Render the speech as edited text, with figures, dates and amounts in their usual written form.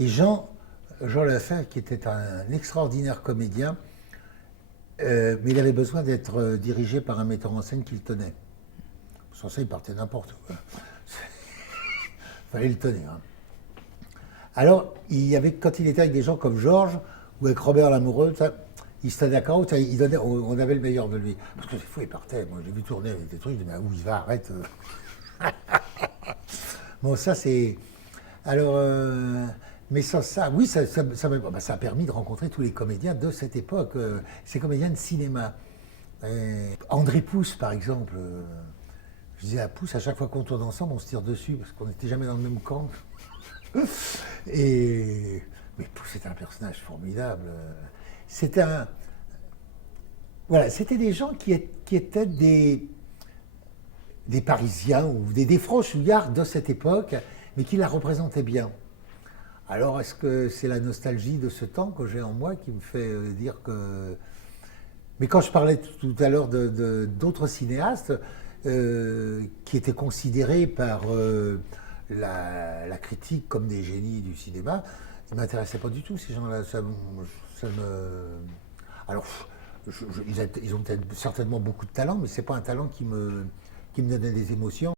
Et Jean Lefebvre, qui était un extraordinaire comédien, mais il avait besoin d'être dirigé par un metteur en scène qui le tenait. Sans ça, il partait n'importe quoi. Il fallait le tenir. Hein. Alors, quand il était avec des gens comme Georges ou avec Robert Lamoureux, il se tenait à carreau, on avait le meilleur de lui. Parce que des fois, il partait. Moi, j'ai vu tourner avec des trucs, je me disais, mais où il va, arrête. Bon, ça, c'est. Alors, mais oui, ça a permis de rencontrer tous les comédiens de cette époque, ces comédiens de cinéma. André Pousse, par exemple. Je disais à Pousse, à chaque fois qu'on tourne ensemble, on se tire dessus, parce qu'on n'était jamais dans le même camp. Mais Pousse était un personnage formidable. C'était un. Voilà, c'était des gens qui étaient des Parisiens ou des franchouillards de cette époque, mais qui la représentaient bien. Alors, est-ce que c'est la nostalgie de ce temps que j'ai en moi qui me fait dire que... Mais quand je parlais tout à l'heure d'autres cinéastes qui étaient considérés par la critique comme des génies du cinéma, ils ne m'intéressaient pas du tout, ces gens-là. Ça me... Alors, ils ont peut-être certainement beaucoup de talent, mais ce n'est pas un talent qui me donnait des émotions.